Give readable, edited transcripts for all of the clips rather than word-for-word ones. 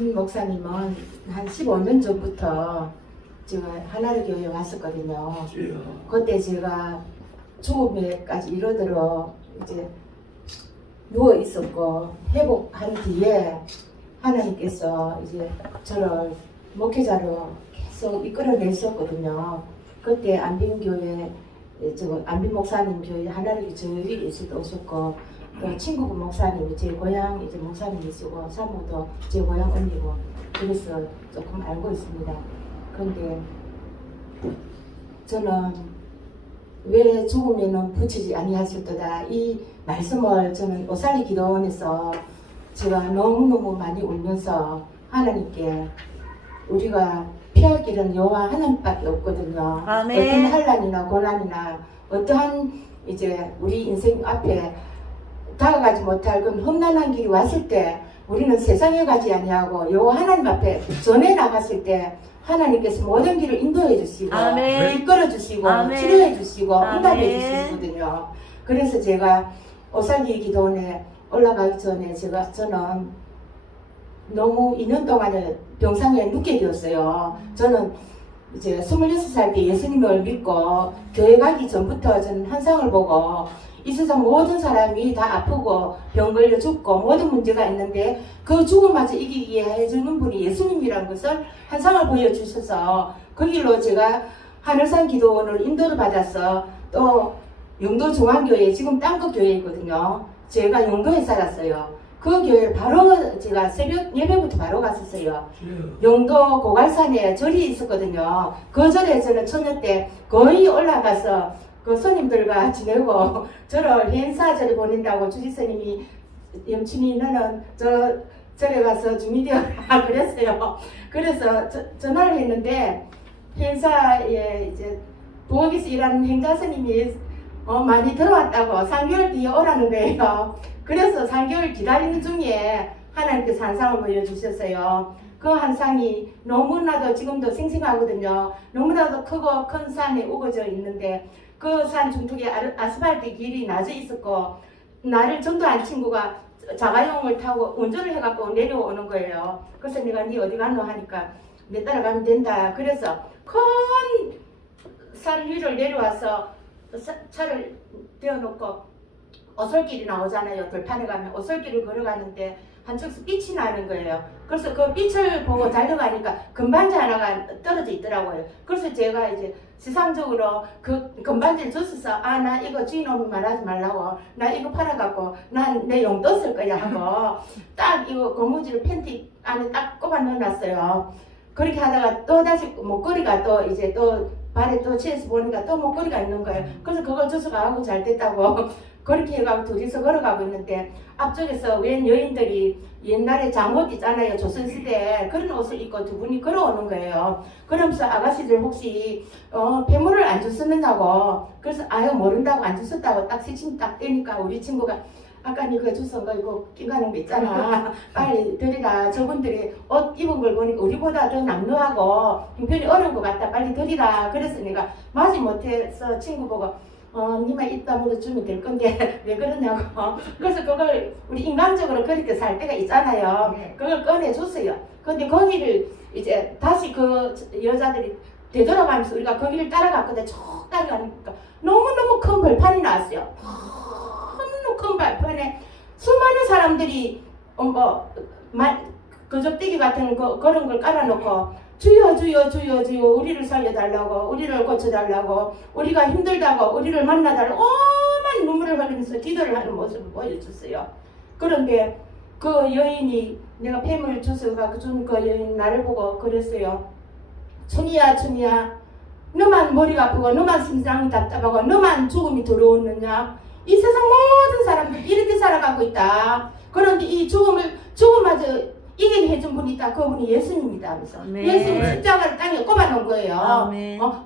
목사님은 한 15년 전부터 제가 하나를 교회에 왔었거든요. 그때 제가 죽음에까지 이르도록 이제 누워 있었고 회복한 뒤에 하나님께서 이제 저를 목회자로 계속 이끌어내셨거든요. 그때 안빈교회 안빈 목사님 교회 하나를 저 위에 있을 때 오셨고 또 친구분 목사님이 제 고향 이제 목사님이시고 사모도 제 고향 언니고 그래서 조금 알고 있습니다. 그런데 저는 왜 죽음에는 붙이지 아니하실도다 이 말씀을 저는 오살리 기도원에서 제가 너무너무 많이 울면서 하나님께 우리가 피할 길은 여호와 하나님밖에 없거든요. 아멘. 어떤 환난이나 고난이나 어떠한 이제 우리 인생 앞에 다가가지 못할 그런 험난한 길이 왔을 때 우리는 세상에 가지 아니하고 여호와 하나님 앞에 전해 나갔을 때 하나님께서 모든 길을 인도해 주시고 아멘. 이끌어 주시고 아멘. 치료해 주시고 아멘. 응답해 주시거든요. 그래서 제가 오살기 기도원에 올라가기 전에 저는 너무 2년 동안에 병상에 눕게 되었어요. 저는 이제 26살 때 예수님을 믿고 교회 가기 전부터 저는 환상을 보고 이 세상 모든 사람이 다 아프고 병 걸려 죽고 모든 문제가 있는데 그 죽음마저 이기게 해주는 분이 예수님이라는 것을 환상을 보여주셔서 그 길로 제가 하늘산 기도원을 인도를 받아서 또 영도 중앙교회 지금 땅끝 교회이거든요. 제가 영도에 살았어요. 그 교회를 바로 제가 새벽 예배부터 바로 갔었어요. 영도 고갈산에 절이 있었거든요. 그 절에 저는 처녀 때 거의 올라가서 그 손님들과 지내고 저를 행사절에 보낸다고 주지스님이 영춘이 너는 저 절에 가서 주민이 되어라 그랬어요. 그래서 전화를 했는데 행사에 이제 부엌에서 일하는 행자스님이 많이 들어왔다고 3개월 뒤에 오라는 거예요. 그래서 3개월 기다리는 중에 하나님께서 한상을 보여주셨어요. 그 한상이 너무나도 지금도 생생하거든요. 너무나도 크고 큰 산에 우거져 있는데 그 산 중턱에 아스팔트 길이 낮아 있었고 나를 전도한 친구가 자가용을 타고 운전을 해갖고 내려오는 거예요. 그래서 내가 니 어디 가노 하니까 내 따라가면 된다. 그래서 큰 산 위를 내려와서 차를 대어놓고 오솔길이 나오잖아요. 들판에 가면 오솔길을 걸어가는데 한쪽에서 빛이 나는 거예요. 그래서 그 빛을 보고 달려가니까 금반지 하나가 떨어져 있더라고요. 그래서 제가 이제 세상적으로 그 금반지를 줬어서 나 이거 주인놈이 말하지 말라고 나 이거 팔아갖고 난 내 용돈 쓸 거야 하고 딱 이거 고무줄 팬티 안에 딱 꼽아 넣어놨어요. 그렇게 하다가 또 다시 목걸이가 또 이제 또 발에 또 치에서 보니까 또 목걸이가 있는 거예요. 그래서 그걸 줘서 가고 잘 됐다고 그렇게 해가고 둘이서 걸어가고 있는데 앞쪽에서 웬 여인들이 옛날에 잠옷 있잖아요. 조선시대에 그런 옷을 입고 두 분이 걸어오는 거예요. 그러면서 아가씨들 혹시 폐물을 안 줬었느냐고 그래서 아유 모른다고 안 줬었다고 딱 세침 딱 떼니까 우리 친구가 아까 니 그거 줬은 거 이거 끼가는 거 있잖아. 빨리 드리라. 저분들이 옷 입은 걸 보니까 우리보다 더 남루하고 형편이 어려운 것 같다. 빨리 드리라. 그래서 내가 마지 못해서 친구 보고 니만 이따 물어주면 될 건데 왜 그러냐고. 그래서 그걸 우리 인간적으로 그렇게 살 때가 있잖아요. 그걸 꺼내줬어요. 근데 거기를 이제 다시 그 여자들이 되돌아가면서 우리가 거기를 따라갔거든. 쭉 따라가니까 너무너무 큰 벌판이 나왔어요. 큰 발판에 수많은 사람들이 거적대기 같은 그런 걸 깔아놓고 주여 주여 주여 주여 우리를 살려달라고 우리를 고쳐달라고 우리가 힘들다고 우리를 만나달라고 오만 눈물을 흘리면서 기도를 하는 모습을 보여줬어요. 그런데 그 여인이 내가 폐물을 주스가 준 그 여인 나를 보고 그랬어요. 춘이야 춘이야 너만 머리가 아프고 너만 심장이 답답하고 너만 죽음이 들어오느냐. 이 세상 모든 사람들이 이렇게 살아가고 있다. 그런데 이 죽음마저 이기게 해준 분이 있다. 그분이 예수님이다. 그래서 예수님 십자가를 땅에 꼽아놓은 거예요.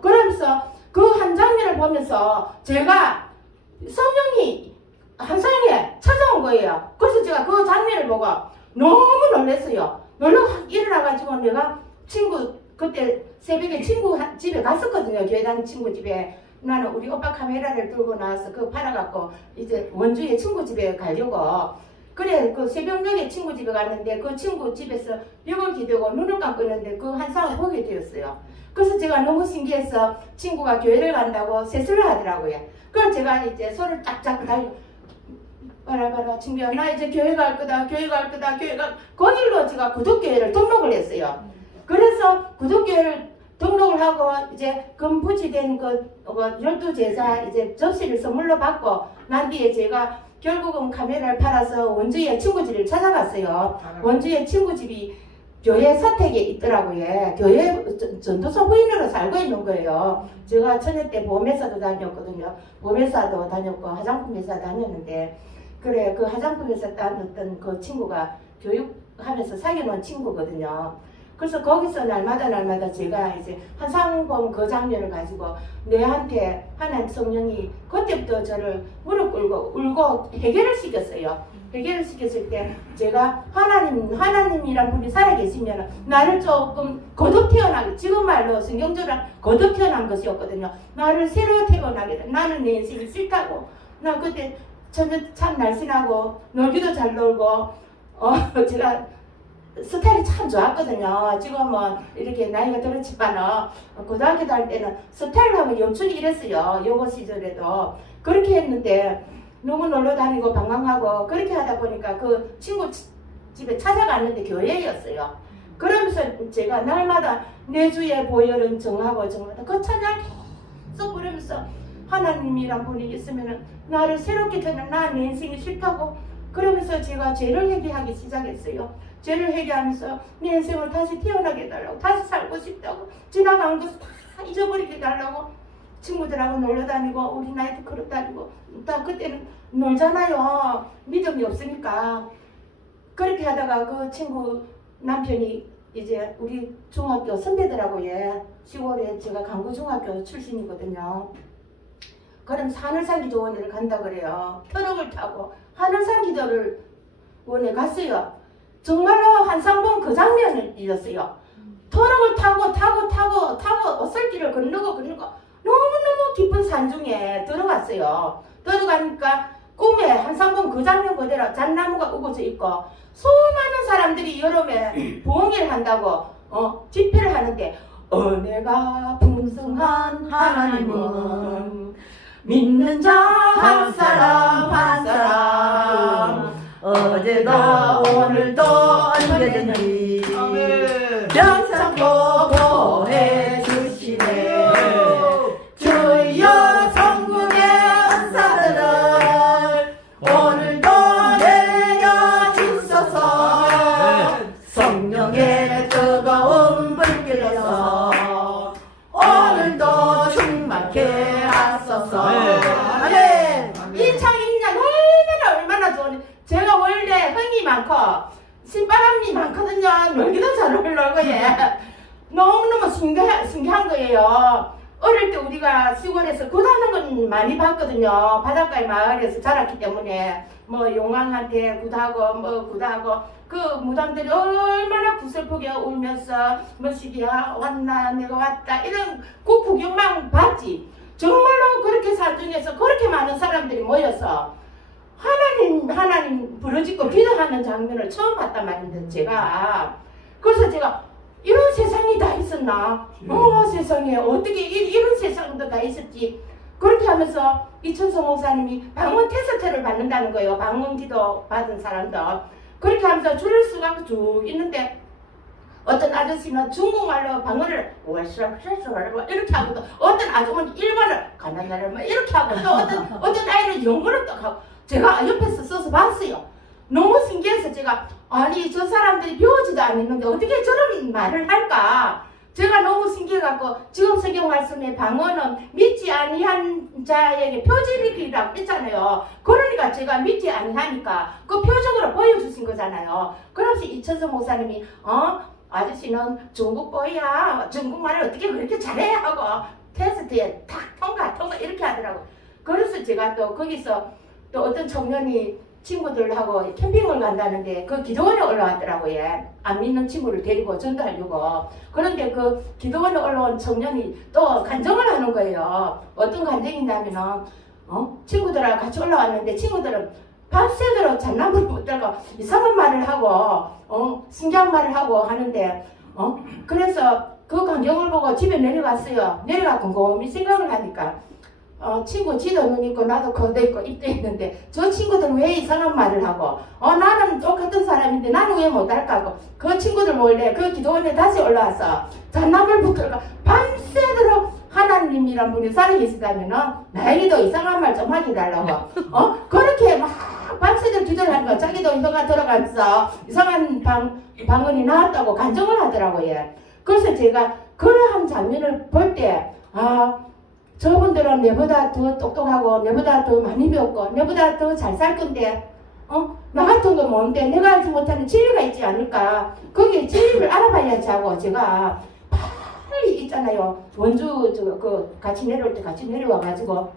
그러면서 그 한 장면을 보면서 제가 성령이 한상에 찾아온 거예요. 그래서 제가 그 장면을 보고 너무 놀랐어요. 놀라고 확 일어나가지고 내가 그때 새벽에 친구 집에 갔었거든요. 교회 다니는 친구 집에. 나는 우리 오빠 카메라를 들고 나와서 그거 팔아갖고 이제 원주의 친구 집에 가려고 그래 그 새벽녘에 친구 집에 갔는데 그 친구 집에서 벽을 기대고 눈을 감고 있는데 그 환상을 보게 되었어요. 그래서 제가 너무 신기해서 친구가 교회를 간다고 세수를 하더라고요. 그래서 제가 이제 손을 짝짝 달고 봐라 친구야 나 이제 교회 갈 거다 교회 갈 거다 교회 갈 거길로 제가 구독교회를 등록을 했어요. 그래서 구독교회를 등록을 하고 이제 금부지된 그 12제자 이제 접시를 선물로 받고 난 뒤에 제가 결국은 카메라를 팔아서 원주의 친구집을 찾아갔어요. 원주의 친구집이 교회 사택에 있더라고요. 교회 전도사 후인으로 살고 있는 거예요. 제가 천여 때 보험회사도 다녔거든요. 보험회사도 다녔고 화장품 회사 다녔는데 그래 그 화장품 회사 다녔던 그 친구가 교육하면서 사귀어놓은 친구거든요. 그래서 거기서 날마다 제가 이제 환상본 그 장면을 가지고 내한테 하나님 성령이 그때부터 저를 무릎 꿇고 울고 해결을 시켰어요. 해결을 시켰을 때 제가 하나님이란 분이 살아계시면 나를 조금 거듭 태어나게 지금 말로 성경적으로 거듭 태어난 것이었거든요. 나를 새로 태어나게 나는 내 인생이 싫다고 나 그때 참 날씬하고 놀기도 잘 놀고 제가 스타일이 참 좋았거든요. 지금은 이렇게 나이가 들었지만은 고등학교 다닐 때는 스타일을 하면 염춘이 이랬어요. 요거 시절에도 그렇게 했는데 너무 놀러 다니고 방황하고 그렇게 하다 보니까 그 친구 집에 찾아갔는데 교회였어요. 그러면서 제가 날마다 내 주의 보혈은 정하고 그 찬양 계속 부르면서 하나님이란 분이 있으면은 나를 새롭게 되는 나 내 인생이 싫다고 그러면서 제가 죄를 회개하기 시작했어요. 죄를 회개하면서 내 인생을 다시 태어나게 해달라고 다시 살고 싶다고 지나간 것을 다 잊어버리게 해달라고 친구들하고 놀러 다니고 우리 나이트 클럽 다니고 다 그때는 놀잖아요. 믿음이 없으니까 그렇게 하다가 그 친구 남편이 이제 우리 중학교 선배들하고 시골에 제가 강구중학교 출신이거든요. 그럼 하늘산 기도원을 간다 그래요. 트럭을 타고 하늘산 기도원에 갔어요. 정말로 환상본 그 장면이었어요. 트럭을 타고 어설길을 건너고 너무너무 깊은 산중에 들어갔어요. 들어가니까 꿈에 환상본 그 장면 그대로 잣나무가 우거져 있고 수많은 사람들이 여름에 부흥회를 한다고 집회를 하는데 은혜가 풍성한 하나님은 믿는 자 한 사람 어제도 오늘도 언제든지 변찮고 보호해 주시네. 주여 성국의 은사들을 오늘도 내려 주소서. 성령의 뜨거운 불길로서 오늘도 충만케 하소서. 이 창이냐 얼마나 좋으니 제가 원래 흥이 많고 신바람이 많거든요. 놀기도 잘 놀고 너무너무 신기한 거예요. 어릴 때 우리가 시골에서 굿하는 건 많이 봤거든요. 바닷가의 마을에서 자랐기 때문에 뭐 용왕한테 굿하고 그 무당들이 얼마나 구슬프게 울면서 뭐시기야 왔나 내가 왔다 이런 그 구경만 봤지. 정말로 그렇게 산중에서 그렇게 많은 사람들이 모여서 하나님 부르짖고 기도하는 장면을 처음 봤단 말인데 제가 그래서 제가 이런 세상이 다 있었나? 세상에 어떻게 이런 세상도 다 있었지? 그렇게 하면서 이천성 목사님이 방언 테스트를 받는다는 거예요. 방언 기도 받은 사람들 그렇게 하면서 줄을 수가 쭉 있는데 어떤 아저씨는 중국말로 방언을 이렇게 하고 또 어떤 아줌마는 일본을 가나나를 이렇게 하고 또 어떤 아이는 영어를 또 하고 제가 옆에서 써서 봤어요. 너무 신기해서 제가 아니 저 사람들이 배우지도 않았는데 어떻게 저런 말을 할까? 제가 너무 신기해갖고 지금 성경 말씀에 방언은 믿지 아니한 자에게 표적이라고 했잖아요. 그러니까 제가 믿지 아니하니까 그 표적으로 보여주신 거잖아요. 그러면서 이천성 목사님이 아저씨는 중국보이야. 중국말을 어떻게 그렇게 잘해? 하고 테스트에 탁 통과 이렇게 하더라고. 그래서 제가 또 거기서 또 어떤 청년이 친구들하고 캠핑을 간다는데 그 기도원에 올라왔더라고요. 안 믿는 친구를 데리고 전도하려고. 그런데 그 기도원에 올라온 청년이 또 간증을 하는 거예요. 어떤 간증이냐면은 친구들하고 같이 올라왔는데 친구들은 밤새도록 잣나무를 붙들고 이상한 말을 하고 신기한 말을 하고 하는데 그래서 그 광경을 보고 집에 내려갔어요. 내려가고 곰곰이 생각을 하니까 친구 지도 눈 있고 나도 코도 있고 입도 있는데 저 친구들은 왜 이상한 말을 하고 나는 똑같은 사람인데 나는 왜 못할까 하고 그 친구들 몰래 그 기도원에 다시 올라와서 잣나무를 붙들고 밤새도록 하나님이란 분이 살아계시다면은 나에게도 이상한 말 좀 하게 달라고 그렇게 막 밤새도록 기도를 하는 거 자기도 혀가 들어가면서 이상한 방언이 나왔다고 간증을 하더라고요. 그래서 제가 그러한 장면을 볼 때 저분들은 내보다 더 똑똑하고 내보다 더 많이 배웠고 내보다 더 잘 살 건데 나 같은 건 뭔데 내가 알지 못하는 진리가 있지 않을까 거기에 진리를 알아봐야지 하고 제가 빨리 있잖아요. 원주 같이 내려올 때 같이 내려와가지고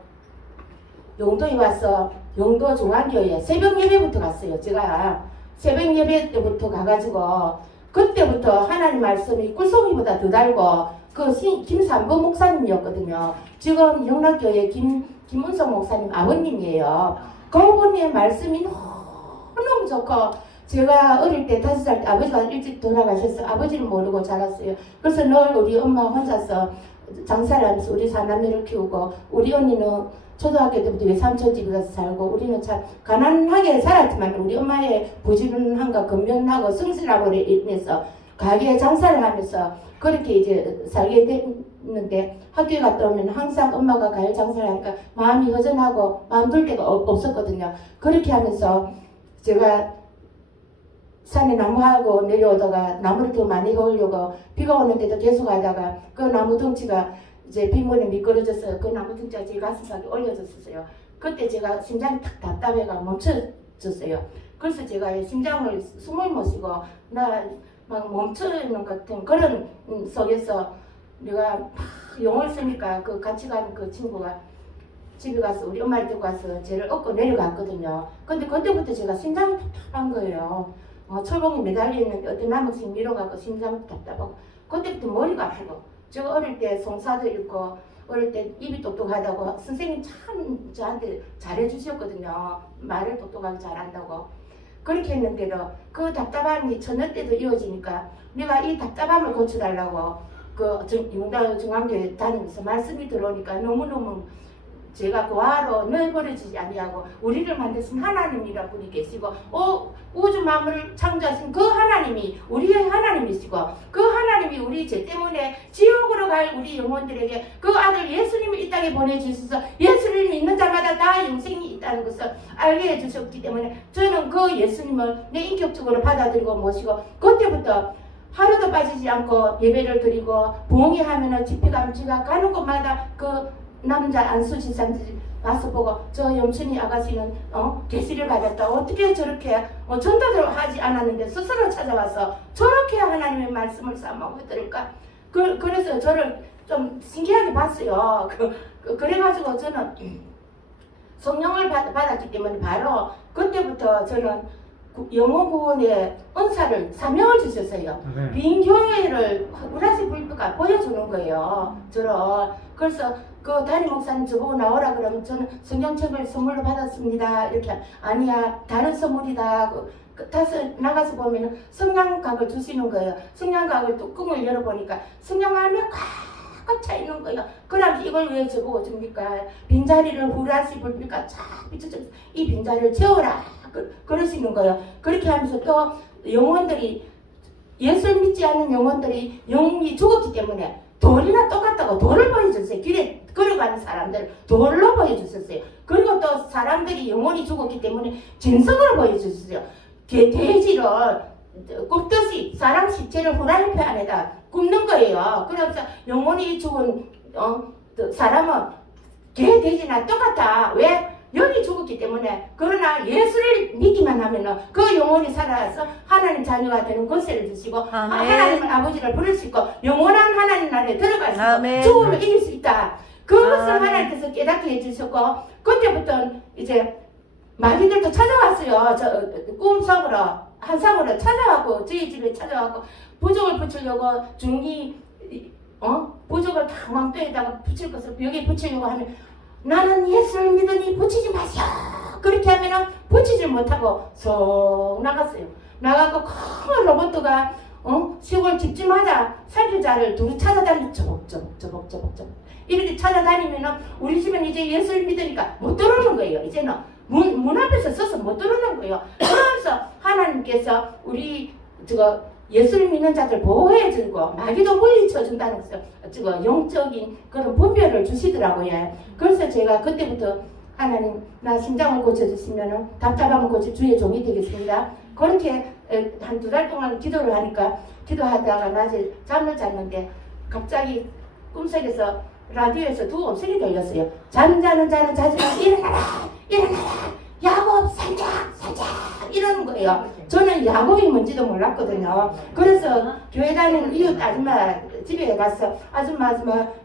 용도에 와서 용도 중앙교회 새벽 예배부터 갔어요. 제가 새벽 예배 때부터 가가지고 그때부터 하나님 말씀이 꿀송이보다 더 달고 김삼보 목사님이었거든요. 지금 영락교회 김은성 목사님 아버님이에요. 그분의 말씀이 너무 좋고 제가 어릴 때 5살 때 아버지가 일찍 돌아가셔서 아버지를 모르고 자랐어요. 그래서 늘 우리 엄마 혼자서 장사를 하면서 우리 사남매를 키우고 우리 언니는 초등학교 때부터 외삼촌 집에 가서 살고 우리는 참 가난하게 살았지만 우리 엄마의 부지런함과 건면하고 성실함으로 인해서 가게에 장사를 하면서 그렇게 이제 살게 됐는데 학교에 갔다 오면 항상 엄마가 과일 장사를 하니까 마음이 허전하고 마음 둘 데가 없었거든요. 그렇게 하면서 제가 산에 나무하고 내려오다가 나무를 더 많이 거으려고 비가 오는데도 계속 하다가 그 나무 덩치가 이제 빗물에 미끄러져서 그 나무 덩치가 제 가슴팍에 올려졌었어요. 그때 제가 심장이 탁 답답해가 멈춰졌어요. 그래서 제가 심장을 숨을 못 쉬고 나 막 멈추는 것 같은 그런 속에서 내가 막 용을 쓰니까 그 같이 간 그 친구가 집에 가서 우리 엄마를 데리고 가서 쟤를 업고 내려갔거든요. 근데 그때부터 제가 심장이 답답한 거예요. 철봉이 매달려 있는데 어떤 나무씩 밀어갖고 심장이 답답하고 그때부터 머리가 아프고 제가 어릴 때 송사도 읽고 어릴 때 입이 똑똑하다고 선생님 참 저한테 잘해주셨거든요. 말을 똑똑하게 잘한다고. 그렇게 했는데도 그 답답함이 저녁 때도 이어지니까 내가 이 답답함을 고쳐달라고 그 용달 중앙교회 다니면서 말씀이 들어오니까 너무너무 제가 고아로 늘 버려지지 아니하고 우리를 만드신 하나님이라 분이 계시고 우주 만물을 창조하신 그 하나님이 우리의 하나님이시고 그 하나님이 우리 죄 때문에 지옥으로 갈 우리 영혼들에게 그 아들 예수님을 이 땅에 보내주셔서 예수님을 믿는 자마다 다 영생이 있다는 것을 알게 해주셨기 때문에 저는 그 예수님을 내 인격적으로 받아들이고 모시고 그때부터 하루도 빠지지 않고 예배를 드리고 부흥회하면은 집회감지가 가는 곳마다 그 남자 안수지사님들이 와서 보고 저 염춘이 아가씨는 계시를 받았다. 어떻게 저렇게 전도를 하지 않았는데 스스로 찾아와서 저렇게 하나님의 말씀을 싸먹고 들을까? 그래서 저를 좀 신기하게 봤어요. 그래가지고 저는 성령을 받았기 때문에 바로 그때부터 저는 영어 구원의 은사를 사명을 주셨어요. 네. 빈 교회를 우라시 불교가 보여주는 거예요. 저를. 그래서 그 담임 목사님 저보고 나오라 그러면 저는 성경책을 선물로 받았습니다. 이렇게 아니야 다른 선물이다. 다시 나가서 보면 성냥각을 주시는 거예요. 성냥각을 뚜껑을 열어보니까 성냥알이 꽉꽉 차 있는 거예요. 그럼 이걸 왜 저보고 줍니까? 빈자리를 후라시 불빛과 쫙 비춰서 이 빈자리를 채워라. 그러시는 거예요. 그렇게 하면서 또 영혼들이 예수를 믿지 않는 영혼들이 영이 죽었기 때문에 돌이나 똑같다고 돌을 보여줬어요. 길에 걸어가는 사람들 돌로 보여줬었어요. 그리고 또 사람들이 영혼이 죽었기 때문에 진성을 보여줬어요. 돼지를 굽듯이 사람 시체를 후라이팬 안에다 굽는 거예요. 그래서 영혼이 죽은 사람은 개 돼지나 똑같아. 왜? 영이 죽었기 때문에. 그러나 예수를 믿기만 하면은 그 영혼이 살아서 하나님 자녀가 되는 권세를 주시고 하나님은 아버지를 부를 수 있고 영원한 하나님 나라에 들어갈 수 있고 죽음을 이길 수 있다. 그것을 하나님께서 깨닫게 해주셨고 그때부터 이제 마귀들도 찾아왔어요. 저 꿈속으로 한상으로 찾아왔고 저희 집에 찾아왔고 부적을 붙이려고 중이 부적을 다 왕도에다가 붙일 것을 벽에 붙이려고 하면 나는 예수를 믿으니 붙이지 마시오. 그렇게 하면은 붙이질 못하고 쏙 나갔어요. 나가고 큰 로봇가 시골 집집마다 살균자를 둘이 찾아다니고 저벅저벅 이렇게 찾아다니면은 우리 집은 이제 예수를 믿으니까 못 들어오는 거예요. 이제는 문 앞에서 서서 못 들어오는 거예요. 그래서 하나님께서 우리 예수를 믿는 자들 보호해주고 마귀도 물리쳐준다는 것을 영적인 그런 분별을 주시더라고요. 그래서 제가 그때부터 하나님 나 심장을 고쳐주시면은 답답하면 고쳐 주의 종이 되겠습니다. 그렇게 한 2달 동안 기도를 하니까 기도하다가 낮에 잠을 잤는데 갑자기 꿈속에서 라디오에서 두 음성이 들렸어요. 잠자는 자는 자지 말고 일어나라 야곱 산장 이러는 거예요. 저는 야곱이 뭔지도 몰랐거든요. 그래서 교회 다니는 이웃 아줌마 집에 가서 아줌마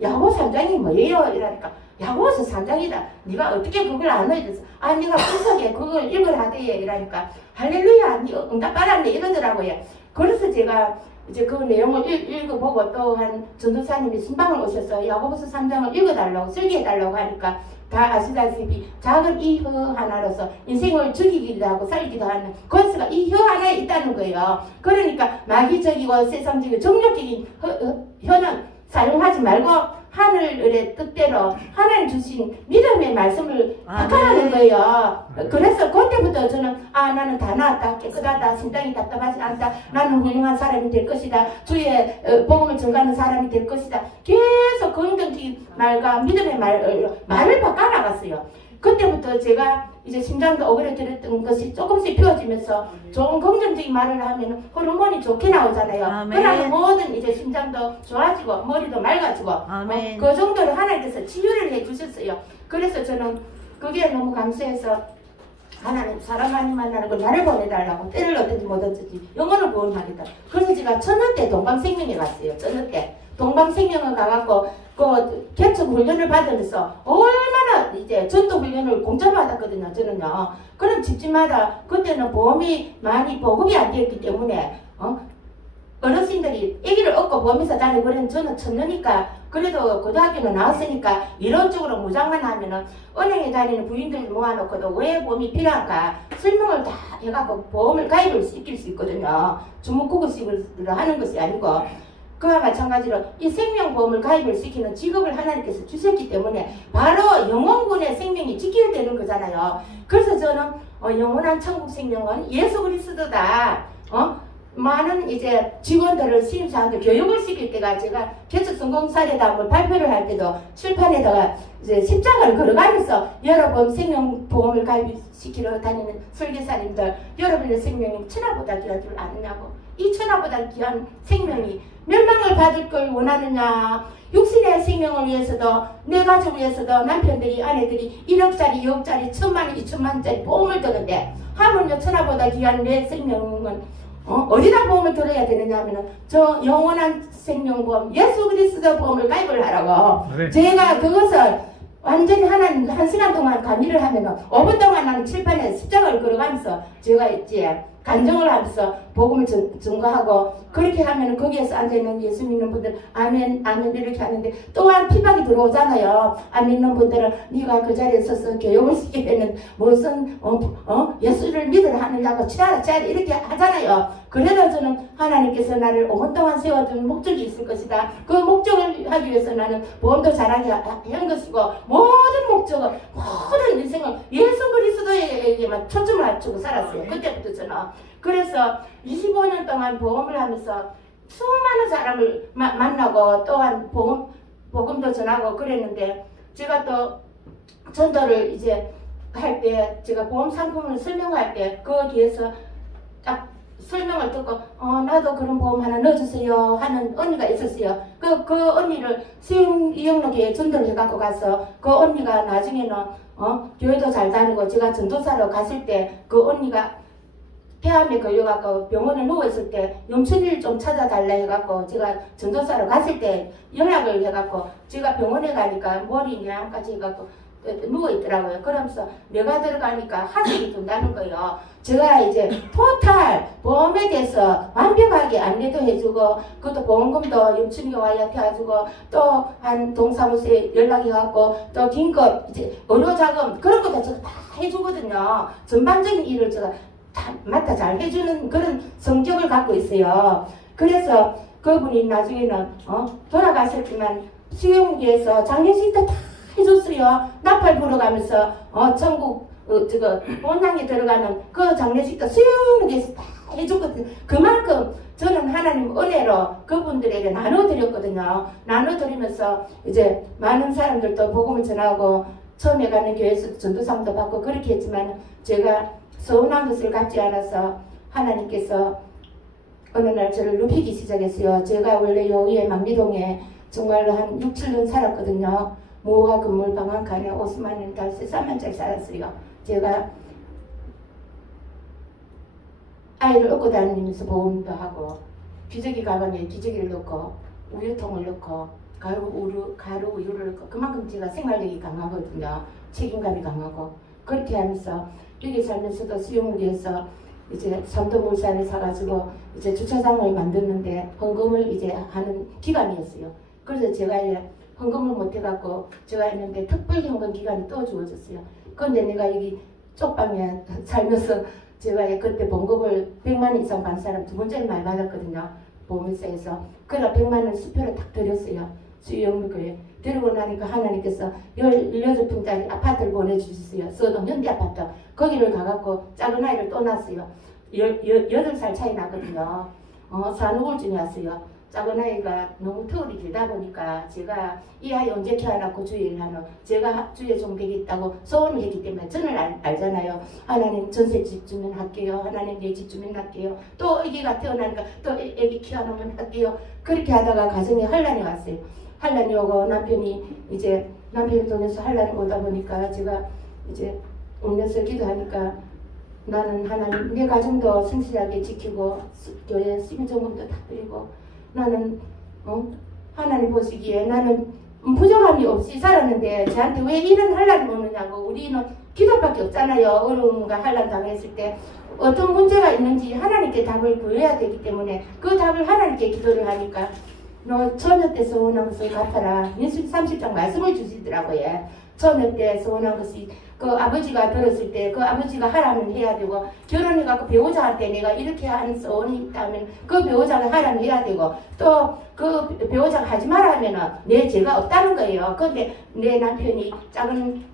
야곱 산장이 뭐예요? 이러니까 야곱에서 산장이다. 네가 어떻게 그걸 안 해줘서 네가 꿈속에 그걸 읽으라대 이러니까 할렐루야 응답 받았네 이러더라고요. 그래서 제가 이제 그 내용을 읽어보고 또 한 전도사님이 신방을 오셔서 야고보서 3장을 읽어달라고 설계해달라고 하니까 다 아시다시피 작은 이 혀 하나로서 인생을 죽이기도 하고 살기도 하는 권세가 이 혀 하나에 있다는 거예요. 그러니까 마귀적이고 세상적이고 정력적인 혀는 사용하지 말고 하늘의 뜻대로 하나님 주신 믿음의 말씀을 바꿔라는 거예요. 그래서 그때부터 저는 나는 다 나았다, 깨끗하다, 심장이 답답하지 않다, 나는 훌륭한 사람이 될 것이다, 주의 복음을 전가하는 사람이 될 것이다. 계속 긍정적인 말과 믿음의 말을 바꿔나갔어요. 그때부터 제가 이제 심장도 오그라들었던 것이 조금씩 피워지면서 좋은 긍정적인 말을 하면 호르몬이 좋게 나오잖아요. 그러면 모든 이제 심장도 좋아지고 머리도 맑아지고 그 정도로 하나님께서 치유를 해주셨어요. 그래서 저는 그게 너무 감사해서 하나님 사람 많이 만나는 걸 나를 보내달라고 때를 얻든지 못 얻든지 영혼을 구원하겠다. 그래서 제가 천연대 동방생명에 갔어요. 천연대 동방생명을 가갖고 그 개척 훈련을 받으면서 얼마나 이제 전도 훈련을 공짜로 받았거든요. 저는요. 그럼 집집마다 그때는 보험이 많이 보급이 안 되었기 때문에 어르신들이 아기를 얻고 보험에서 다니고 그랬는데 저는 천년이니까 그래도 고등학교는 나왔으니까 이론적으로 무장만 하면은 은행에 다니는 부인들 모아놓고도 왜 보험이 필요한가 설명을 다 해갖고 보험을 가입을 시킬 수 있거든요. 주먹구구식으로 하는 것이 아니고 그와 마찬가지로 이 생명보험을 가입을 시키는 직업을 하나님께서 주셨기 때문에 바로 영혼군의 생명이 지켜야 되는 거잖아요. 그래서 저는 영원한 천국 생명은 예수 그리스도다. 많은 이제 직원들을 신입사원들 교육을 시킬 때가 제가 개척 성공 사례담을 발표를 할 때도 칠판에다가 이제 십자가를 걸어가면서 여러분 생명보험을 가입시키러 다니는 설계사님들 여러분의 생명이 천하보다 귀한 줄 아느냐고 이 천하보다 귀한 생명이 멸망을 받을 걸 원하느냐 육신의 생명을 위해서도 내 가족을 위해서도 남편들이 아내들이 1억짜리 2억짜리 1,000만원 2,000만원짜리 보험을 드는데 하물며 천하보다 귀한 내 생명은 어디다 보험을 들어야 되느냐 하면은 저 영원한 생명보험 예수 그리스도 보험을 가입을 하라고 제가 그것을 완전히 한 시간 동안 강의를 하면은 5분 동안 나는 칠판에 십자가를 걸어가면서 제가 이제 간증을 하면서 복음을 증거하고 그렇게 하면 거기에서 앉아있는 예수 믿는 분들 아멘 아멘 이렇게 하는데 또한 핍박이 들어오잖아요. 안 믿는 분들은 네가 그 자리에 서서 교육을 시키면 무슨 예수를 믿으라 하느냐고 치라라 이렇게 하잖아요. 그래도 저는 하나님께서 나를 5분 동안 세워둔 목적이 있을 것이다. 그 목적을 하기 위해서 나는 보험도 잘하게 한 것이고 모든 목적을 모든 인생을 예수 그리스도에게만 초점을 맞추고 살았어요. 그때부터 저는 그래서 25년 동안 보험을 하면서 수많은 사람을 만나고 또한 복음도 전하고 그랬는데 제가 또 전도를 이제 할 때 제가 보험 상품을 설명할 때 그 뒤에서 딱 설명을 듣고 나도 그런 보험 하나 넣어주세요 하는 언니가 있었어요. 그 언니를 수영 이영록에 전도를 해갖고 가서 그 언니가 나중에는 교회도 잘 다니고 제가 전도사로 갔을 때 그 언니가 폐암에 걸려갖고 병원에 누워있을 때 영춘이를 좀 찾아달라 해갖고 제가 전도사로 갔을 때 연락을 해갖고 제가 병원에 가니까 머리 뇌암까지 해갖고 누워있더라고요. 그러면서 내가 들어가니까 하늘이 든다는 거예요. 제가 이제 토탈 보험에 대해서 완벽하게 안내도 해주고, 그것도 보험금도 영춘이가 와야 해가지고, 또 한 동사무소에 연락이 갖고, 또 긴급 이제 의료자금 그런 것도 제가 다 해주거든요. 전반적인 일을 제가 다 맡아 잘 해주는 그런 성격을 갖고 있어요. 그래서 그분이 나중에는 돌아가셨지만 수영무기에서 장례식도 다 해줬어요. 나팔 불어가면서 천국 본당에 들어가는 그 장례식도 수영무기에서 다 해줬거든요. 그만큼 저는 하나님 은혜로 그분들에게 나눠드렸거든요. 나눠드리면서 이제 많은 사람들도 복음을 전하고 처음에 가는 교회에서 전도상도 받고 그렇게 했지만 제가 서운한 것을 갖지 않아서 하나님께서 어느 날 저를 눕히기 시작했어요. 제가 원래 여의의 만미동에 정말로 한 6, 7년 살았거든요. 모화 건물 방 한 칸에 50만 원 달세 3만짜리 살았어요. 제가 아이를 얻고 다니면서 보험도 하고 기저귀 가방에 기저귀를 넣고 우유통을 넣고 가루 우유를 넣고 그만큼 제가 생활력이 강하거든요. 책임감이 강하고 그렇게 하면서 여기 살면서도 수영무리에서 이제 삼도물산에 사가지고 이제 주차장을 만드는데 헌금을 이제 하는 기간이었어요. 그래서 제가 이제 헌금을 못해갖고 제가 했는데 특별 현금 기간이 또 주어졌어요. 그런데 내가 여기 쪽방에 살면서 제가 그때 봉급을 100만 원 이상 받는 사람 두 번째를 많이 받았거든요. 보험회사에서. 그래서 100만 원 수표를 딱 드렸어요. 수영무교에. 들고 나니까 하나님께서 16평짜리 아파트를 보내주셨어요. 서동 현대 아파트. 거기를 가갖고 작은 아이를 또 낳았어요. 8살 차이 나거든요. 산후우울증이 왔어요. 작은 아이가 너무 터울이 길다 보니까 제가 이 아이 언제 키워놓고 주의를 하노? 제가 주위에 종백이 있다고 소원을 했기 때문에 저는 알잖아요. 하나님 전세 집 주면 할게요. 하나님 내 집 주면 할게요. 또 아기가 태어나니까 또 아기 키워놓으면 할게요. 그렇게 하다가 가정에 환란이 왔어요. 환란이 오고 남편이 통해서 환란이 오다 보니까 제가 이제 울면서 기도하니까 나는 하나님 내 가정도 성실하게 지키고 교회 심정금도 다 드리고 나는 하나님 보시기에 나는 부족함이 없이 살았는데 저한테 왜 이런 환란이 오느냐고. 우리는 기도밖에 없잖아요. 어려움과 환란 당했을 때 어떤 문제가 있는지 하나님께 답을 구해야 되기 때문에 그 답을 하나님께 기도를 하니까 너 처녀 때 서운한 것을 갚아라. 민수기 30장 말씀을 주시더라고요. 처녀 때 서운한 것이 그 아버지가 들었을 때 그 아버지가 하라면 해야 되고 결혼해갖고 배우자한테 내가 이렇게 하는 서운이 있다면 그 배우자가 하라면 해야 되고 또 그 배우자가 하지 마라 하면은 내 죄가 없다는 거예요. 근데 내 남편이 작은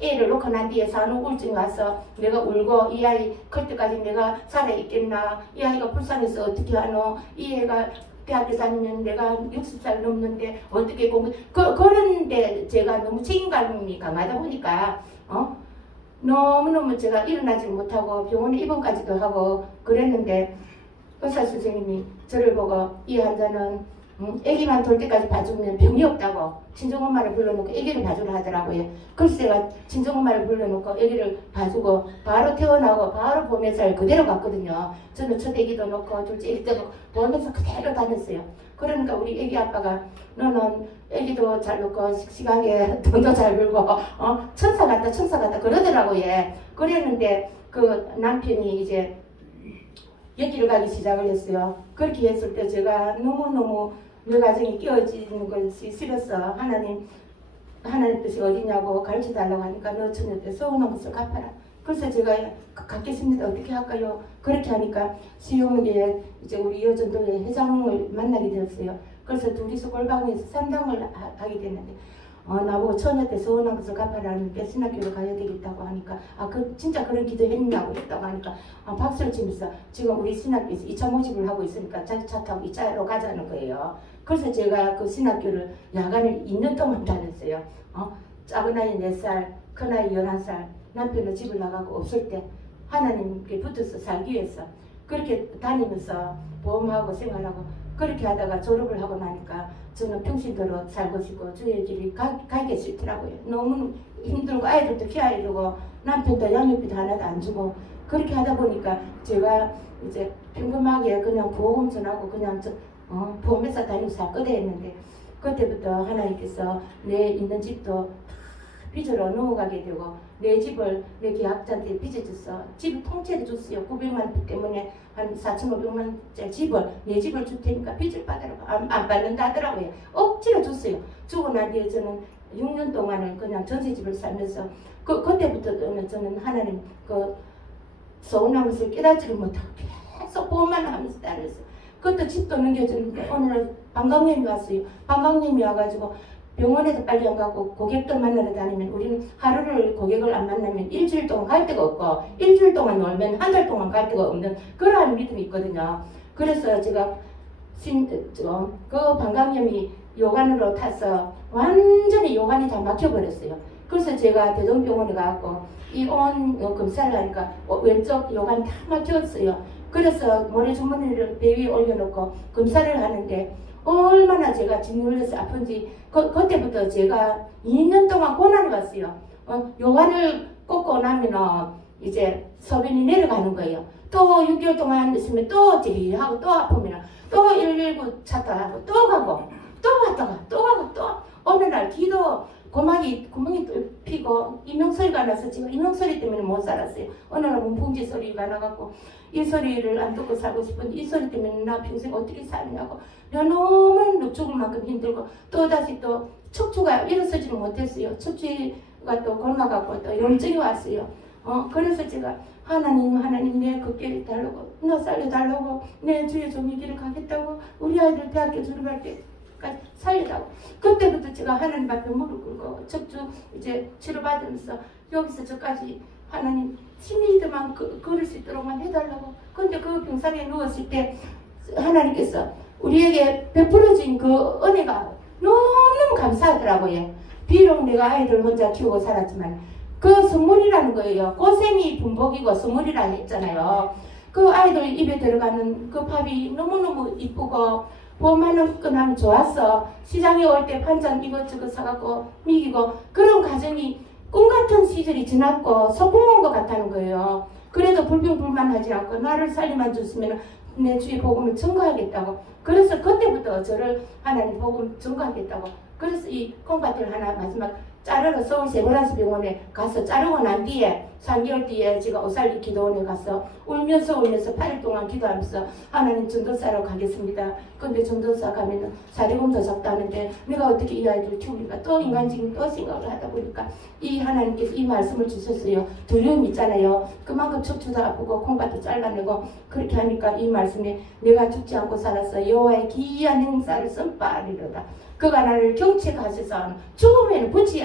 애를 놓고 난 뒤에 산후우울증이 와서 내가 울고 이 아이 클 때까지 내가 살아있겠나, 이 아이가 불쌍해서 어떻게 하노, 이 애가 대학교 다니면 내가 60살 넘는데 어떻게 그런데 제가 너무 책임감이 강하다 보니까 너무너무 제가 일어나지 못하고 병원에 입원까지도 하고 그랬는데 의사 선생님이 저를 보고 이 환자는 아기만 돌 때까지 봐주면 병이 없다고 친정엄마를 불러놓고 아기를 봐주라 하더라고요. 그래서 제가 친정엄마를 불러놓고 아기를 봐주고 바로 태어나고 바로 보면서 그대로 갔거든요. 저는 첫 아기도 놓고 둘째 아기도 놓고 보면서 그대로 다녔어요. 그러니까 우리 아기 아빠가 너는 아기도 잘 놓고 씩씩하게 돈도 잘 벌고 천사 같다 그러더라고요. 그랬는데 그 남편이 이제 여기를 가기 시작을 했어요. 그렇게 했을 때 제가 너무너무 내 가정이 깨어지는 것이 싫어서 하나님 뜻이 어디냐고 가르쳐달라고 하니까 너 처녀 때 서운한 것을 갚아라. 그래서 제가 갚겠습니다. 어떻게 할까요? 그렇게 하니까 수영에 이제 우리 여전도회 회장을 만나게 되었어요. 그래서 둘이서 골방에서 상담을 하게 됐는데 나보고 처녀 때 서운한 것을 갚아라는데 신학교를 가야 되겠다고 하니까 진짜 그런 기도 했냐고 했다고 하니까 박수를 치면서 지금 우리 신학교에서 2차 모집을 하고 있으니까 자기 차 타고 2차로 가자는 거예요. 그래서 제가 그 신학교를 야간을 2년 동안 다녔어요. 작은 아이 4살, 큰 아이 11살, 남편은 집을 나가고 없을 때 하나님께 붙어서 살기 위해서 그렇게 다니면서 보험하고 생활하고 그렇게 하다가 졸업을 하고 나니까 저는 평신도로 살고 싶고 주의 길이 가기 싫더라고요. 너무 힘들고 아이들도 키워야 되고 남편도 양육비도 하나도 안 주고 그렇게 하다 보니까 제가 이제 평범하게 그냥 보험 전하고 그냥 보험회사 다니면서 살 거다 했는데 그때부터 하나님께서 내 있는 집도 빚으로 넘어가게 되고 내 집을 내 계약자한테 빚어줬어. 집을 통째로 줬어요. 900만 원 때문에 한 4,500만 원짜리 집을 내 집을 줄 테니까 빚을 받으라고 안 받는다 하더라고요. 억지로 줬어요. 주고 난 뒤에 저는 6년 동안은 그냥 전세집을 살면서 그때부터 저는 하나님 서운한 것을 깨닫지를 못하고 계속 보험만 하면서 따랐어요. 그것도 집도 넘겨주는데 오늘 방광염이 왔어요. 방광염이 와가지고 병원에도 빨리 안 가고 고객들 만나러 다니면 우리는 하루를 고객을 안 만나면 일주일 동안 갈 데가 없고 일주일 동안 놀면 한 달 동안 갈 데가 없는 그러한 믿음이 있거든요. 그래서 제가 그 방광염이 요관으로 타서 완전히 요관이 다 막혀버렸어요. 그래서 제가 대동병원에 가고 이온 검사를 하니까 왼쪽 요관 다 막혔어요. 그래서 모래주머니를 배 위에 올려놓고 검사를 하는데 얼마나 제가 짓눌려서 아픈지 그때부터 제가 2년 동안 고난이 왔어요. 요관을 꽂고 나면 이제 소변이 내려가는 거예요. 또 6개월 동안 있으면 또 지리하고 또 아프면 또 119 찾다하고 또 가고 또 갔다가 또 가고 또 어느 날 기도 구멍이 뚫히고 이명소리가 나서 제가 이명소리 때문에 못 살았어요. 어느 날 문풍지 소리가 나갖고 이 소리를 안 듣고 살고 싶은데 이 소리 때문에 나 평생 어떻게 사느냐고 내가 너무 죽을 만큼 힘들고 또다시 또 척추가 일어서지를 못했어요. 척추가 또 골마갖고 또 염증이 왔어요. 그래서 제가 하나님 내 걷게 달라고 너 살려달라고 내 주의 종의 길을 가겠다고 우리 아이들 대학교 졸업할 때까지 살려달라고 그때부터 제가 하나님 앞에 무릎 꿇고 척추 이제 치료받으면서 여기서 저까지 하나님 신이들만 걸을 수 있도록만 해달라고. 근데 그 병상에 누웠을 때 하나님께서 우리에게 베풀어진 그 은혜가 너무너무 감사하더라고요. 비록 내가 아이들 혼자 키우고 살았지만 그 선물이라는 거예요. 고생이 분복이고 선물이라 했잖아요. 그 아이들 입에 들어가는 그 밥이 너무너무 이쁘고 보험하는 건 좋았어. 시장에 올 때 반찬 이것저것 사갖고 미기고 그런 가정이 꿈같은 시절이 지났고 소풍 온 것 같다는 거예요. 그래도 불평불만하지 않고 나를 살리만 줬으면 내 주의 복음을 전가하겠다고. 그래서 그때부터 저를 하나님 복음 전가하겠다고. 그래서 이 콩밭을 하나 마지막 자르러 서울 세브란스 병원에 가서 자르고 난 뒤에 3개월 뒤에 제가 오살리 기도원에 가서 울면서 8일 동안 기도하면서 하나님 전도사로 가겠습니다. 근데 전도사 가면은 사리금 더 잡다는데 내가 어떻게 이 아이들을 키우니까 또 인간적인 또 생각을 하다 보니까 이 하나님께서 이 말씀을 주셨어요. 두려움 있잖아요. 그만큼 척추도 아프고 콩밭도 잘라내고 그렇게 하니까 이 말씀에 내가 죽지 않고 살았어 여호와의 기이한 행사를 선파하리로다. 그가 나를 경책하셔서 죽음에는 붙지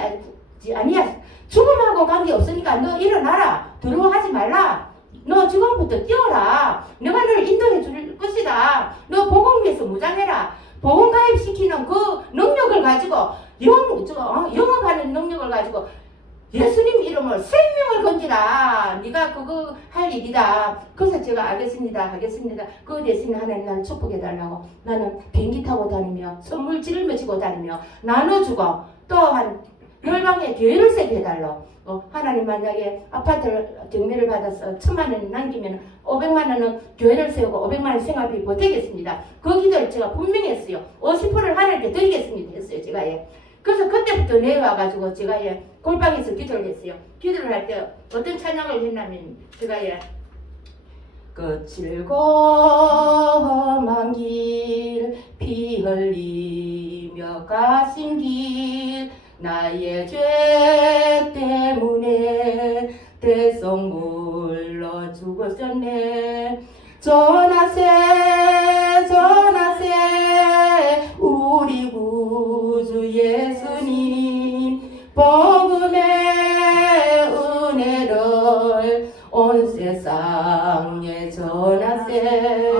아니야. 죽음하고 관계없으니까 너 일어나라. 두려워하지 말라. 너 지금부터 뛰어라. 내가 너를 인도해 줄 것이다. 너 복음에서 무장해라. 복음 가입시키는 그 능력을 가지고 영어가는 능력을 가지고 예수님 이름을 생명을 건지라. 네가 그거 할 일이다. 그래서 제가 알겠습니다. 하겠습니다. 그 대신에 하나님 나를 축복해달라고. 나는 비행기 타고 다니며 선물 짊어지고 다니며 나눠주고 또한 열방에 교회를 세게 해달라고. 하나님 만약에 아파트를 경매를 받아서 1,000만 원 남기면 500만 원은 교회를 세우고 500만 원 생활비 보태겠습니다. 그 기도를 제가 분명히 했어요. 50%를 하나님께 드리겠습니다 했어요. 제가 그래서 그때부터 내려와가지고 제가 골방에서 기도를 했어요. 기도를 할 때 어떤 찬양을 했냐면 제가 그 즐거움한 길 피 흘리며 가신 길 나의 죄 때문에 대성물로 죽었었네. 전하세 우리 구주 예수님 복음의 은혜를 온 세상에 전하세.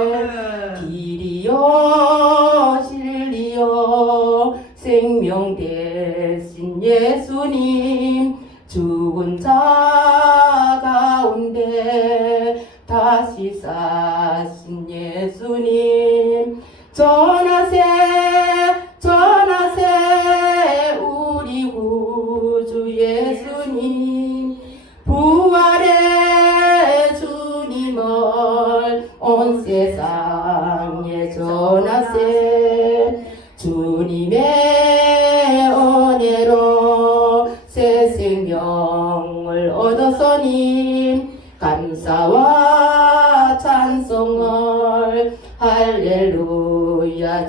길이요 진리요 생명 대신 예수님 죽은 자 가운데 다시 사신 예수님 전하세 우리 구주 예수님 부활의 주님을 온 세상에 전하세. 주님의 은혜로 세세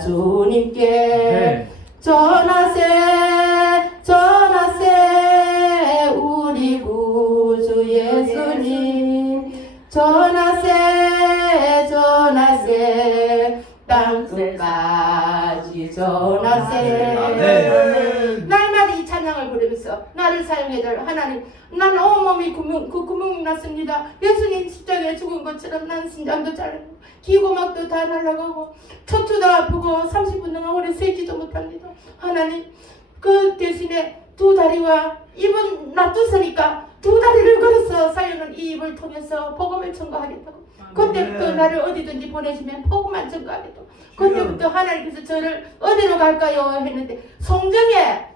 주님께 네. 전하세 우리 구주 예수님 전하세 땅끝까지 전하세 아멘. 날마다 이 찬양을 부르면서 나를 사용해달 하나님, 나는 온몸이 구멍이 났습니다. 예수님 십자가에 죽은 것처럼 난 심장도 잘리고 기고막도 다 날아가고 척추도 아프고 30분 동안 오래 세지도 못합니다. 하나님, 그 대신에 두 다리와 입은 놔두서니까 두 다리를 걸어서 사용은 이 입을 통해서 복음을 전가하겠다고. 그때부터 나를 어디든지 보내시면 복음만 전가하겠다고. 그때부터 하나님께서 저를 어디로 갈까요? 했는데 성정에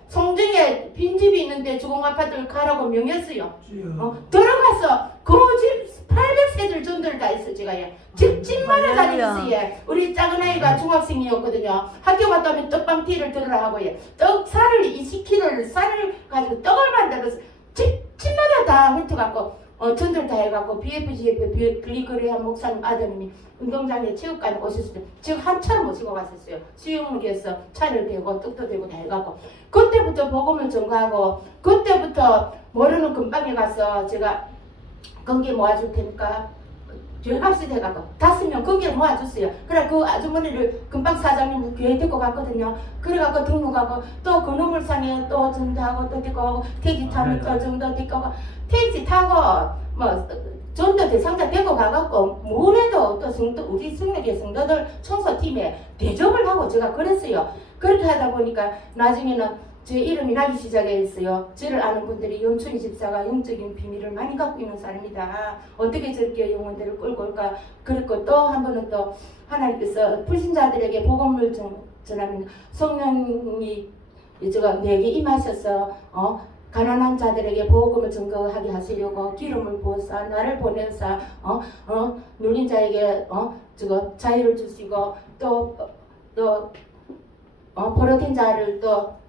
빈집이 있는데 주공 아파트를 가라고 명했어요. 들어가서 그 집 800세들 전도를 다 했어. 제가 집마다 다니면서 우리 작은 아이가 중학생이었거든요. 학교 갔다 오면 떡방티를 들으라 하고 떡살을 20kg를 쌀을 가지고 떡을 만들어서 집마다 다 훑어갖고 전도를 다 해갖고 BFGF 빌리그레한 목사님 아드님이 운동장에 체육관에 오셨을 때 지금 한 차를 모시고 갔었어요. 수영무기에서 차를 대고 떡도 대고 다 해갖고 그때부터 복음을 전가하고 그때부터 모르는 근방에 가서 제가 건기 모아줄 테니까 합시해갖고 5명 건기를 모아줬어요. 그래 그 아주머니를 금방 사장님 교회 데리고 갔거든요. 그래갖고 등록하고 또 건어물상에 또 전도하고 또 데리고 가고 택시 타면 또 전도 데리고 가고 택시 타고 뭐 전도 대상자 데리고 가갖고 뭐래도 또 성도 우리 성역의 성도들 청소팀에 대접을 하고 제가 그랬어요. 그렇게 하다 보니까 나중에는 제 이름이 나기 시작했어요. 저를 아는 분들이 연춘희 집사가 영적인 비밀을 많이 갖고 있는 사람이다. 어떻게 저렇게 영혼들을 끌고 올까. 그리고 또 한 번은 또 하나님께서 불신자들에게 복음을 전하면 성령이 제가 내게 임하셔서 가난한 자들에게 복음을 증거하게 하시려고 기름을 부어서 나를 보내서 눌린 자에게 자유를 주시고 또 버려진 자를 또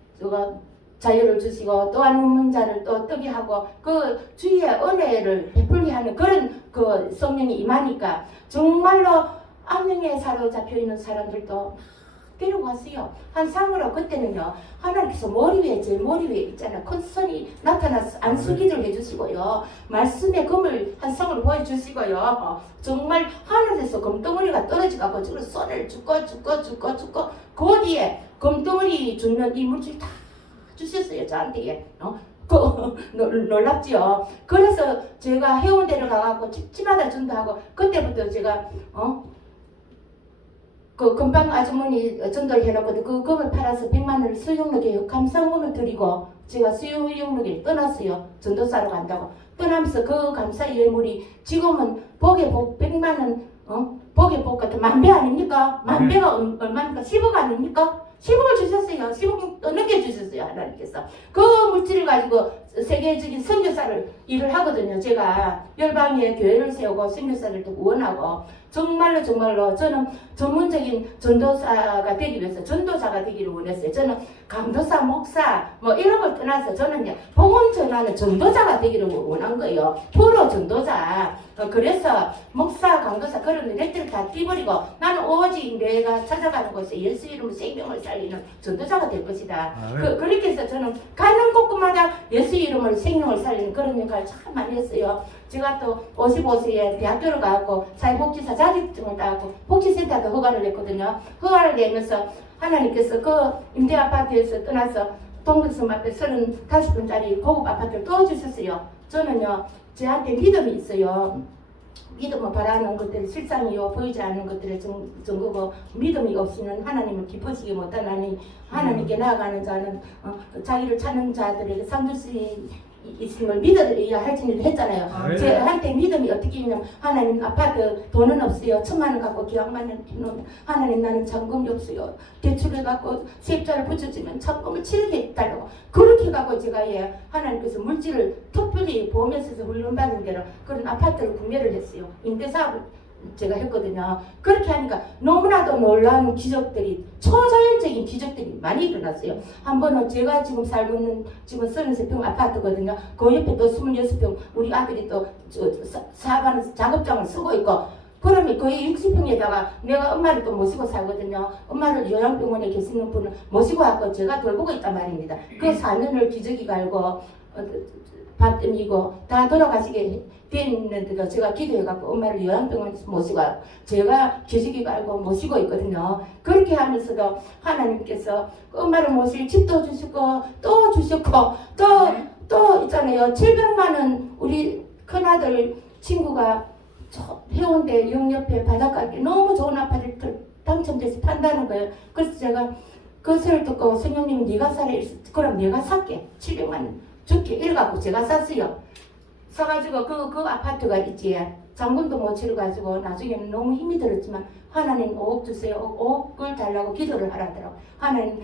자유를 주시고 또 안 웃는 자를 또 뜨게 하고 그 주의 은혜를 베풀게 하는 그런 그 성령이 임하니까 정말로 악령에 사로잡혀 있는 사람들도 데려갔어요. 한 상으로 그때는요 하나님께서 제 머리 위에 있잖아요. 큰 선이 나타나서 안수기를 해주시고요. 말씀의 금을 한 성을 보여주시고요. 정말 하늘에서 금덩어리가 떨어지고 지금 손을 죽고 그 뒤에 금덩어리 주는 이 물질 다 주셨어요. 저한테. 놀랍지요. 그래서 제가 해운대를 가갖고 집집마다 전도하고 그때부터 제가 그 금방 아주머니 전도를 해놓고 그 금을 팔아서 100만 원을 수용록에 감사금을 드리고 제가 수용록에 떠났어요. 전도사로 간다고. 떠나면서 그 감사 예물이 지금은 복의 복 100만 원 복의 복 같은 만배 아닙니까? 만배가 얼마입니까? 10억 아닙니까? 10억을 주셨어요. 10억 넘게 주셨어요. 하나님께서. 그 물질을 가지고 세계적인 선교사를 일을 하거든요. 제가 열방에 교회를 세우고 선교사들도 구원하고 정말로 저는 전문적인 전도사가 되기 위해서 전도사가 되기를 원했어요. 저는 강도사, 목사 뭐 이런 걸 떠나서 저는 복음 전하는 전도자가 되기를 원한 거예요. 프로 전도자. 그래서 목사, 강도사 그런 일들을 다 띄버리고 나는 오직 내가 찾아가는 곳에 예수 이름으로 생명을 살리는 전도자가 될 것이다. 그렇게 해서 저는 가는 곳마다 예수 이름으로 생명을 살리는 그런 역할을 참 많이 했어요. 제가 또 55세에 대학교를 가고 사회복지사 자격증을 따고 복지센터도 허가를 냈거든요. 허가를 내면서 하나님께서 그 임대아파트에서 떠나서 동백섬 앞에 35분짜리 고급 아파트를 또 주셨어요. 저는요 저한테 믿음이 있어요. 믿음을 바라는 것들이 실상이요 보이지 않는 것들을 전거고 믿음이 없이는 하나님을 기쁘시게 못하나니 하나님께 나아가는 자는 자기를 찾는 자들에게 상 줄 수 있음을 믿어야 할지니도 했잖아요. 저한테 믿음이 어떻게 있냐면 하나님 아파트 돈은 없어요. 1,000만 원 갖고 계약만 해놓으면 하나님 나는 잔금이 없어요. 대출을 갖고 세입자를 붙여주면 잔금을 치르게 해달라고 그렇게 갖고 제가 하나님께서 물질을 특별히 보험회사에서 훈련받은 대로 그런 아파트를 구매를 했어요. 임대사업을 제가 했거든요. 그렇게 하니까 너무나도 놀라운 기적들이 초자연적인 기적들이 많이 일어났어요. 한 번은 제가 지금 살고 있는 지금 33평 아파트거든요. 그 옆에 또 26평 우리 아들이 또 사반 작업장을 쓰고 있고 그러면 거의 60평에다가 내가 엄마를 또 모시고 살거든요. 엄마를 요양병원에 계시는 분을 모시고 왔고 제가 돌보고 있단 말입니다. 그 4년을 기저귀 갈고 밭이고 다 돌아가시게 됐는데도 제가 기도해갖고 엄마를 요양병원에서 모시고 왔고 제가 기저귀 갈고 모시고 있거든요. 그렇게 하면서도 하나님께서 엄마를 모실 집도 주시고 또 주셨고 또 있잖아요. 700만 원 우리 큰아들 친구가 해운대 역 옆에 바닷가 너무 좋은 아파트를 당첨돼서 판다는 거예요. 그래서 제가 그 소리를 듣고 성령님이 네가 사라. 그럼 내가 살게. 700만 원 줄게. 이래갖고 제가 샀어요. 사가지고 그 아파트가 있지. 잔금도 못 치러가지고 나중에는 너무 힘이 들었지만 하나님 5억 주세요. 5억을 달라고 기도를 하라더라고. 하나님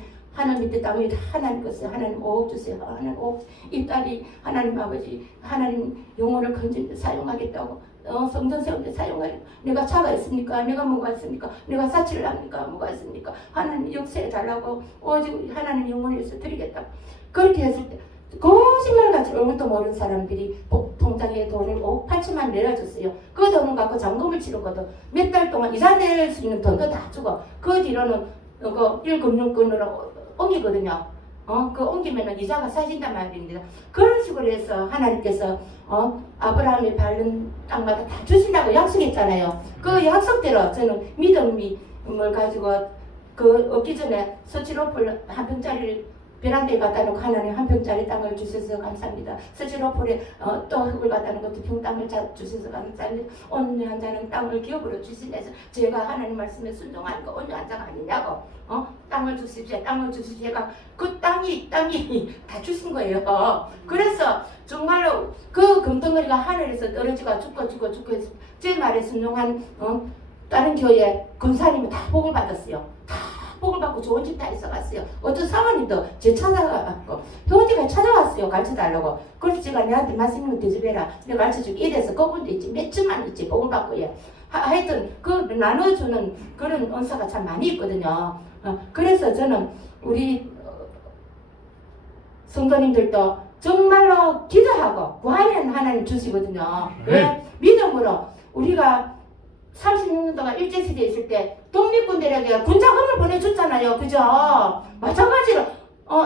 밑에 땅에 하나님 것을 하나님 5억 주세요. 하나님 5억. 이 딸이 하나님 아버지 하나님 영혼을 건진 데 사용하겠다고. 성전 세운데 사용하겠다. 내가 차가 있습니까? 내가 뭐가 있습니까? 내가 사치를 합니까? 뭐가 있습니까? 하나님 역사해 달라고 오직 하나님 영혼을 위해서 드리겠다. 그렇게 했을 때 거짓말같이 얼굴도 모르는 사람들이 통장에 돈을 5억 8천만 내려줬어요. 그 돈을 갖고 잔금을 치르거든. 몇 달 동안 이자 낼 수 있는 돈도 다 주고 그 뒤로는 그 1금융권으로 옮기거든요. 그 옮기면은 이자가 사진단 말입니다. 그런 식으로 해서 하나님께서 아브라함이 밟는 땅마다 다 주신다고 약속했잖아요. 그 약속대로 저는 믿음을 가지고 그 얻기 전에 서치로플 한 평짜리를 베란다에 갖다 놓고 하나님 한 평짜리 땅을 주셔서 감사합니다. 서치로플에 또 흙을 갖다 놓고 2평 땅을 주셔서 감사합니다. 온유한 자는 땅을 기업으로 주시면서 제가 하나님 말씀에 순종하는 거 온유한 자가 아니냐고. 땅을 주십시오. 땅을 주십시오. 제가 그 땅이 다 주신 거예요. 그래서 정말로 그 금덩어리가 하늘에서 떨어지고 죽고 해서 제 말에 순종한 다른 교회 군사님은 다 복을 받았어요. 다 복을 받고 좋은 집 다 있어갔어요. 어떤 사모님도 제 찾아가고 형제가 찾아왔어요. 가르쳐달라고. 그래서 제가 내한테 말씀을 대접해라. 내가 가르쳐줄게. 이래서 그분도 있지. 몇 천만 있지. 복을 받고 예. 하여튼 그 나눠주는 그런 은사가 참 많이 있거든요. 그래서 저는 우리 성도님들도 정말로 기도하고 구하면 하나님 주시거든요. 왜? 믿음으로 우리가 36년 동안 일제시대에 있을 때 독립군들에게 군자금을 보내줬잖아요. 그죠? 마찬가지로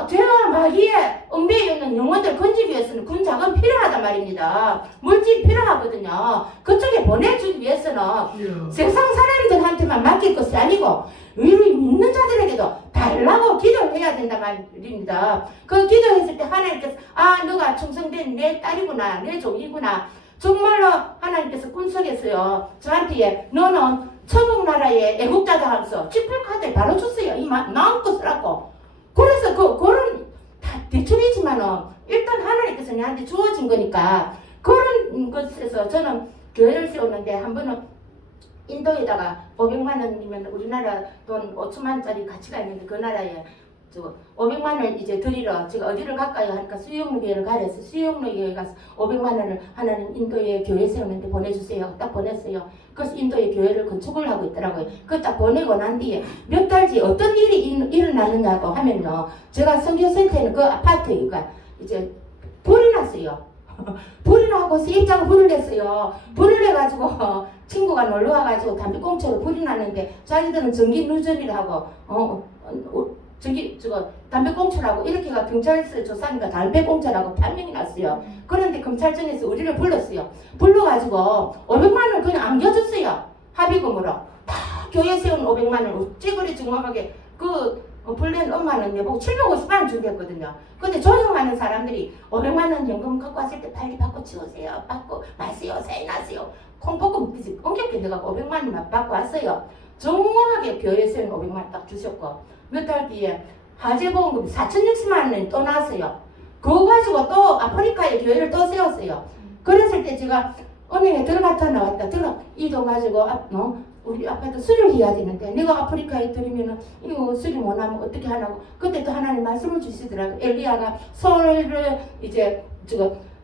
죄와 마귀의 엉배에 있는 영혼들 건지기 위해서는 군자금 필요하단 말입니다. 물질 필요하거든요. 그쪽에 보내주기 위해서는 세상 사람들한테만 맡길 것이 아니고 우리 믿는 자들에게도 달라고 기도를 해야 된단 말입니다. 그 기도했을 때 하나님께서 너가 충성된 내 딸이구나, 내 종이구나. 정말로 하나님께서 꿈속에서요 저한테 너는 천국 나라의 애국자다 하면서 지필카드를 바로 줬어요. 이 마음껏 쓰라고. 그래서 그런 다 대충이지만은 일단 하나님께서 내한테 주어진 거니까 그런 것에서 저는 교회를 세웠는데 한 번은 인도에다가 500만 원이면 우리나라 돈 5천만짜리 가치가 있는데 그 나라에 500만 원 이제 드리러 제가 어디를 갈까요? 하니까 수영로 교회를 가래서 수영로 교회 가서 500만 원을 하나님 인도에 교회 세우는데 보내주세요. 딱 보냈어요. 그래서 인도에 교회를 건축을 하고 있더라고요. 그 딱 보내고 난 뒤에 몇 달 뒤에 어떤 일이 일어나느냐고 하면요. 제가 선교센터에는 그 아파트가 이제 불이 났어요. 불이 나고 세입자가 불을 냈어요. 불을 내가지고 친구가 놀러와가지고 담배꽁초로 불이 났는데 자기들은 전기 누전이라고 담배꽁초라고 이렇게가 경찰서 조사하니까 담배꽁초라고 판명이 났어요. 그런데 검찰청에서 우리를 불렀어요. 불러가지고 500만 원 그냥 안겨줬어요. 합의금으로. 다 교회 세운 500만 원 어찌 그리 정확하게 불낸 엄마는 내보고 750만 원 준비했거든요. 근데 조정하는 사람들이 500만 원 연금 갖고 왔을 때 빨리 받고 치우세요. 받고 마세요. 세나세요. 콩볶음 엉겹게 돼가고 500만 원만 받고 왔어요. 정확하게 교회 세운 500만 원 딱 주셨고 몇 달 뒤에 화재보험금 4,060만 원이 또 나왔어요. 그거 가지고 또 아프리카에 교회를 또 세웠어요. 그랬을 때 제가 은행에 들어갔다 나왔다. 이 돈 가지고 우리 아빠도 수리를 해야 되는데 내가 아프리카에 들으면은 이거 수리 못하면 어떻게 하냐고. 그때 또 하나님 말씀을 주시더라고요. 엘리야가 소를 이제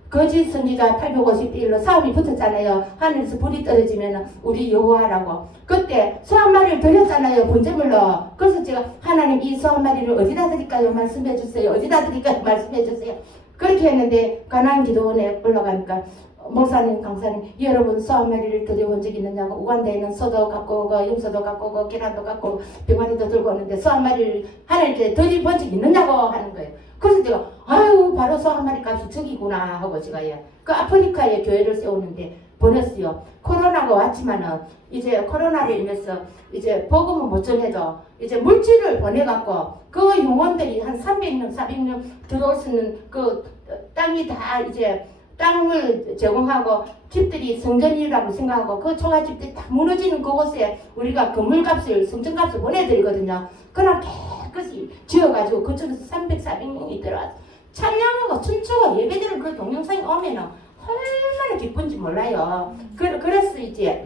거짓 선지자 850대 1로 싸움이 붙었잖아요. 하늘에서 불이 떨어지면 우리 여호와라고. 그때 소 한 마리를 드렸잖아요. 번제물로. 그래서 제가 하나님 이 소 한 마리를 어디다 드릴까요? 말씀해 주세요. 어디다 드릴까요? 말씀해 주세요. 그렇게 했는데 가나안 기도원에 올라가니까 목사님, 강사님, 여러분 소 한 마리를 들여본 적이 있느냐고. 우간다에는 소도 갖고 오고 염소도 갖고 오고 계란도 갖고 오고 병아리도 들고 오는데 소 한 마리를 하늘에 들여본 적이 있느냐고 하는 거예요. 그래서 제가 아유 바로 소 한 마리 값이 저기구나 하고 제가 그 아프리카에 교회를 세우는데 보냈어요. 코로나가 왔지만은 이제 코로나로 인해서 이제 복음은 못 전해도 이제 물질을 보내갖고 그 용원들이 한 300명, 400명 들어올 수 있는 그 땅이 다 이제 땅을 제공하고 집들이 성전이라고 생각하고 그 초가집들이 다 무너지는 그곳에 우리가 건물값을 성전값을 보내드리거든요. 그럼 깨끗이 지어가지고 그쪽에서 300, 400명이 들어와서 찬양하고 춤추고 예배드리는 그 동영상이 오면은 얼마나 기쁜지 몰라요. 그래서 이제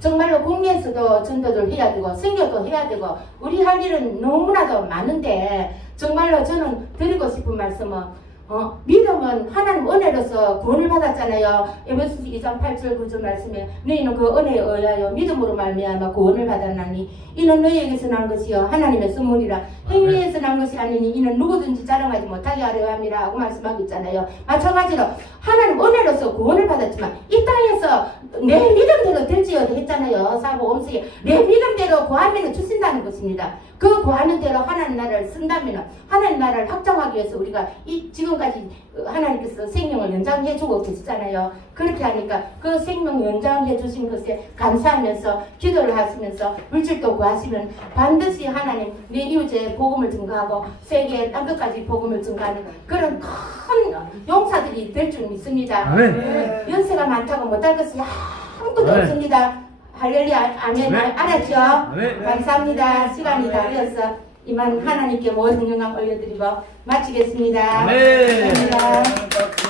정말로 국내에서도 전도를 해야 되고 선교도 해야 되고 우리 할 일은 너무나도 많은데 정말로 저는 드리고 싶은 말씀은 믿음은 하나님 은혜로서 구원을 받았잖아요. 에베소서 2장 8절 9절 말씀에 너희는 그 은혜에 의하여 믿음으로 말미암아 구원을 받았나니 이는 너희에게서 난 것이요 하나님의 선물이라 행위에서 난 것이 아니니 이는 누구든지 자랑하지 못하게 하려 함이라 하고 말씀하고 있잖아요. 마찬가지로 하나님 은혜로서 구원을 받았지만 이 땅에서 내 믿음대로 될지어도 했잖아요. 사고 옴수에 내 믿음대로 구하면 주신다는 것입니다. 그 구하는 대로 하나님 나라를 쓴다면 하나님 나라를 확장하기 위해서 우리가 이 지금까지 하나님께서 생명을 연장해 주고 계시잖아요. 그렇게 하니까 그 생명 연장해 주신 것에 감사하면서 기도를 하시면서 물질도 구하시면 반드시 하나님 내 이웃에 복음을 증가하고 세계 땅끝까지 복음을 증가하는 그런 큰 용사들이 될 줄 믿습니다. 연세가 많다고 못할 것이 아무것도 없습니다. 할렐루야, 아멘. 알았죠? 감사합니다. 시간이 다 되어서 이만 하나님께 모든 영광 올려드리고 마치겠습니다. 감사합니다.